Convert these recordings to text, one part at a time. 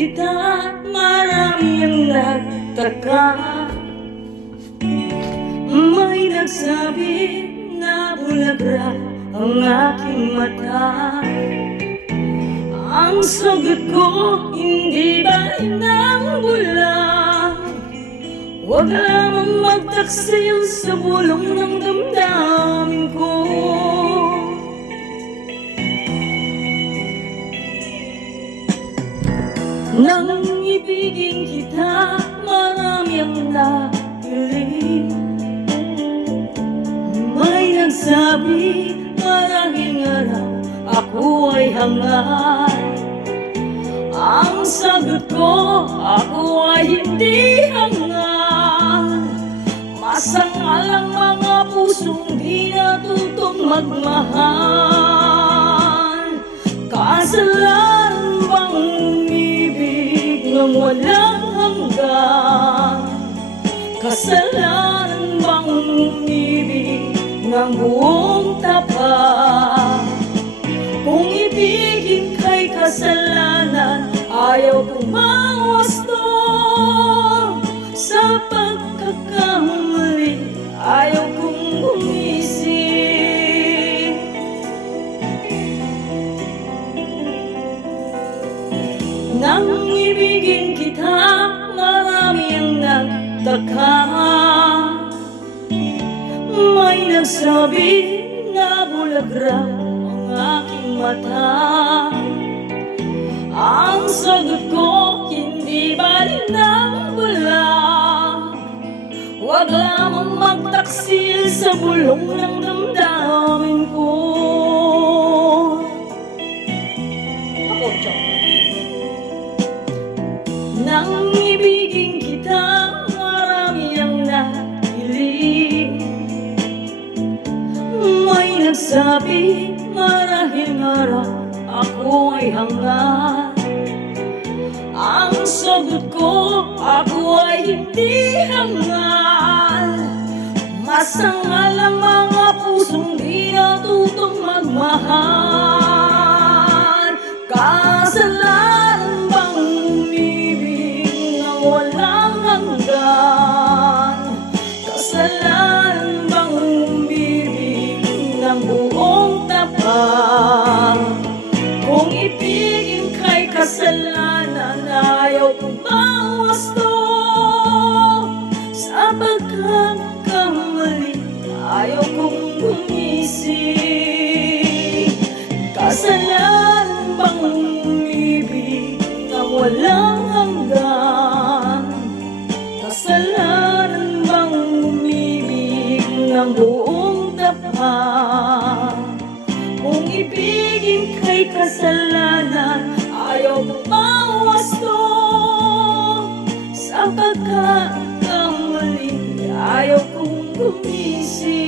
kita, marami ang nagtaka. May nagsabi na bulagra ang aking mata. Ang sagot ko, hindi ba inang bula? Huwag lamang magtaksil sa bulong ng damdamin ko. Nang ibigin kita, marami ang napiling. May nagsabi, marahing araw ako ay hangal. Ang sagot ko, ako ay hindi hangal. Masangal ang mga pusong di natutong magmahal. Kasalanan bang umibig ng walang hanggan? Kasalanan bang umibig ng buong tapat? Kung ibigin kay kasalanan, ayaw kong mawasto. Sa pagkakamali, ayaw kong gumising. Nang ibigin kita, marami ang nagtaka. May nagsabi na bulagra ang aking mata. Ang sagot ko, hindi ba rin ang bulag? Huwag lamang magtaksil sa bulong ng damdamin ko. Ako, Chok. Nang ibigin kita, marami ang nahiling. May nagsabi, marahing araw ako ay hangal. Ang sagot ko, ako ay hindi hangal. Masangal ang mga pusong di natutong magmahal. Kasalanan bang umibig ng walang hanggan? Kasalanan bang umibig ng buong tapat? Kung ibigin kay kasalanan, ayaw kong mawasto. Sa pagkakamali, ayaw kong gumising. Kasalanan bang umibig ng walang hanggan? Kasalanan bang umibig ng buong tapat? Kung ibigin kay kasalanan, ayaw kong mawasto. Sa pagkakamali, ayaw kong gumising.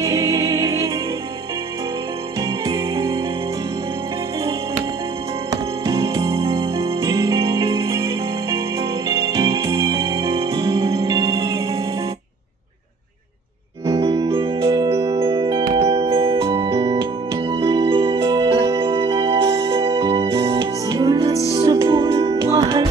Simulat sa buhay, mahal